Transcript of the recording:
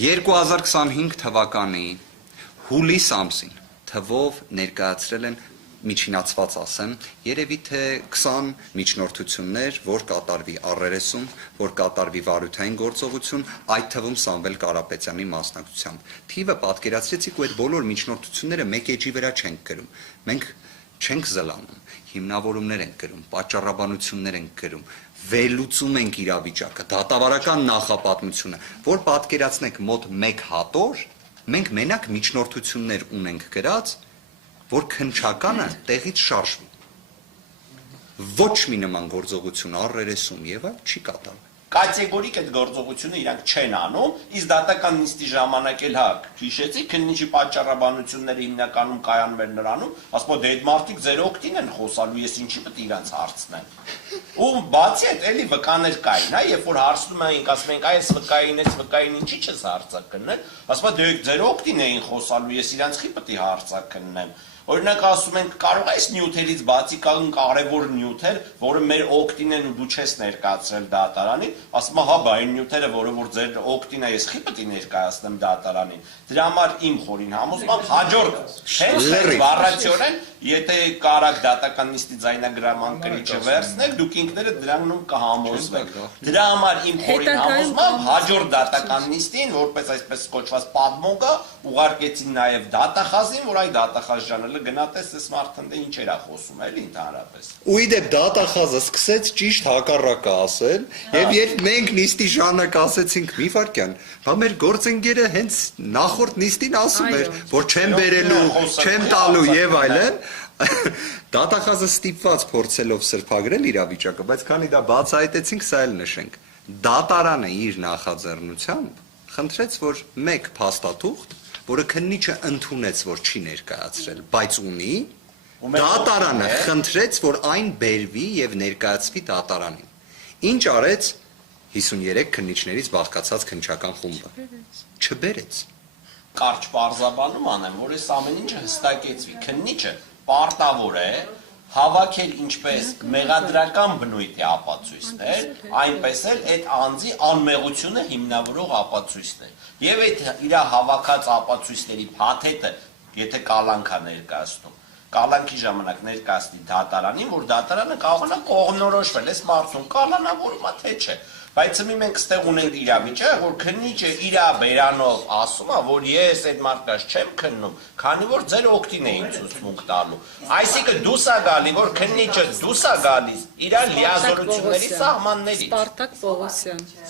2025 թվականի հուլիս ամսին թվով ներկայացրել են միջինացված ասեմ, երևի թե 20 միջնորդություններ, որ կատարվի առերեսում, որ կատարվի վարութային գործողություն, այդ թվում Սամվել Կարապետյանի մասնակցությամբ։ Թիվը պատկերացրեցիք ու այդ բոլոր միջնորդությունները մեկ էջի վրա չենք գրում։ Մենք չենք զլանում, հիմնավորումներ ենք գրում, պատճառաբանություններ ենք գրում, վերլուծում ենք իրավիճակը, դատավարական նախապատմությունը, որ պատկերացնենք մոտ 1 հատոր, մենք մենակ միջնորդություններ ունենք գրած, որ քննչականը տեղից շարժվի։ Ոչ մի նման գործողություն առերեսում եւ այլ չի կատարվում։ Կատեգորիկ այդ գործողությունը իրանք չեն անում, իսկ դատական նիստի ժամանակ էլ հա հիշեցի, քննիչի պատճառաբանությունները հիմնականում կայանում էր նրանում, ասում դե այդ մարդիկ ձեր օգտին են խոսալու, ես ինչի պետք է իրանց հարցնեմ։ Ու բացի այդ էլի վկաներ կային, հա, երբ որ հարցնում էինք, ասում ենք, այս վկային ինչի չես հարցակննել, ասում դե ձեր օգտին էին խոսալու, ես իրանց խի պետք է հարցակնեմ։ Օրինակ ասում ենք, կարող է այս նյութերից բացի կան կարևոր նյութեր, որը մեր օգտին են ու դու չես ներկայացրել դատարանին, ասում հա, բա այն նյութերը, որը որ ձեր օգտին է, ես խի պետք է ներկայացնեմ դատարանին։ Դրա համար իմ խորին համոզմամբ հաջորդ հենց վառացիորեն, եթե կարաք դատական նիստի ձայնագրամանկրիչը վերցնեք, դուք ինքներդ դրանում կհամոզվեք։ Դրա համար իմ խորին համոզմամբ հաջորդ դատական նիստին, որպես այսպես կոչված պատմոգը, ուղարկեցին նաև դատախազին, որ այ դատախազ ժանելը գնատես այս մարդն ինչ էր խոսում էլի ընդհանրապես։ Ու իդեպ դատախազը սկսեց ճիշտ հակառակը ասել, եւ երբ մենք նիստի ժամանակ ասեցինք մի վարքյան, բա մեր գործընկերը հենց նախորդ նիստին ասում էր, որ չեմ բերելու, չեմ տալու եւ այլն, դատախազը ստիպված փորձելով սրբագրել իրավիճակը, բայց քանի դա բացահայտեցինք, սա էլ նշենք։ Դատարանը իր նախաձեռնությամբ խնդրեց, որ մեկ փաստաթուղթ, որը քննիչը ընդունեց, որ չի ներկայացրել, բայց ունի, դատարանը խնդրեց, որ այն բերվի եւ ներկայացվի դատարանին։ Ինչ արեց 53 քննիչներից բաղկացած քննչական խումբը։ Չբերեց։ Կարճ պարզաբանում անեմ, որ այս ամեն ինչը հստակեցվի։ Քննիչը պարտավոր է հավաքել ինչպես մեղադրական բնույթի ապացույցներ, այնպես էլ այդ անձի անմեղությունը հիմնավորող ապացույցներ։ Եվ այդ իր հավաքած ապացույցների փաթեթը, եթե կալանքա ներկայացնում, կալանքի ժամանակ ներկայացնի դատարանին, որ դատարանը կարողանա կողմնորոշվել, այս մարդուն կալանավորում է թե չէ։ Բայց հիմա մենք ստեղ ունենք իրավիճակ, որ քննիչը իր բերանով ասում է, որ ես այդ մարդկանց չեմ քննում, քանի որ ձեր օգտին էին ցուցմունք տալու։ Այսինքն դուս է գալի, որ քննիչը դուս է գալիս իր լիազորությունների սահմաններից։ Սպարտակ Պողոսյան